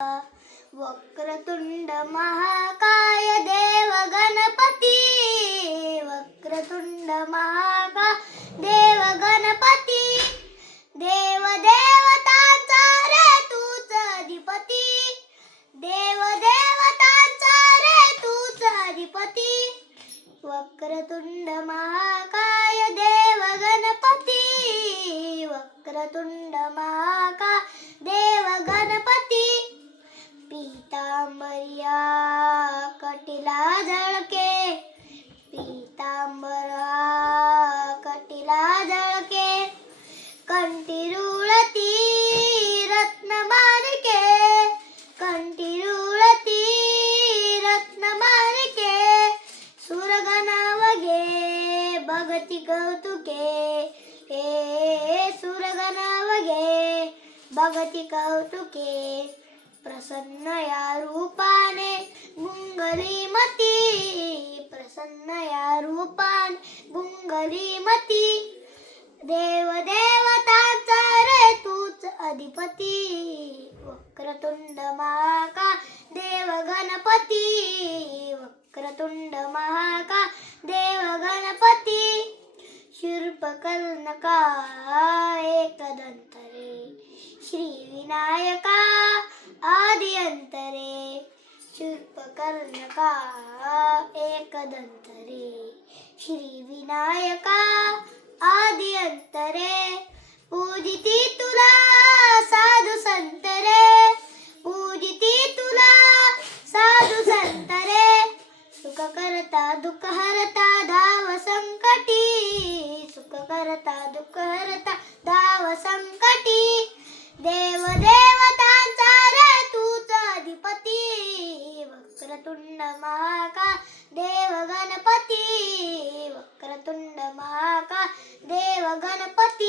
वक्रतुंड महाकाय देव गणपती, वक्रतुंड महाकाय देव गणपती, देव देवतांचा रे तूच अधिपती, देव देवतांचा रे तूच अधिपती, वक्रतुंड महाकाय देव गणपती, वक्रतुंड महाकाय देव गणपती, पीतांबर्या कटीला झळके, पीतांबरा कटीला झळके, कंठी रुळती रत्नमालिके, कंठी रुळती रत्नमालिके, सुरगण वगे भगती कौतुके, हे सुरगण वगे भगती कौतुके, प्रसन्न या रूपाने गुंगलीमती, प्रसन्न या रूपाने गुंगलीमती, देव देवतांचा रे तूच अधिपती, वक्रतुंड महाकाय देव गणपती, वक्रतुंड महाकाय देव गणपती, शूर्पकर्णका एकदंत रे, श्री विनायका आदि अंतरे, शूर्पकर्णका एकदंत रे, श्री विनायका आदि अंतरे, पूजिती तुला साधु संत रे, पूजिती तुला साधु संत रे, सुख करता दुःख हरता धाव संकटी, सुख करता दुःख हरता धाव संकटी, देव देवतांचा रे तूच अधिपती, वक्रतुंड महाकाय देव गणपती, वक्रतुंड महाकाय देव गणपती.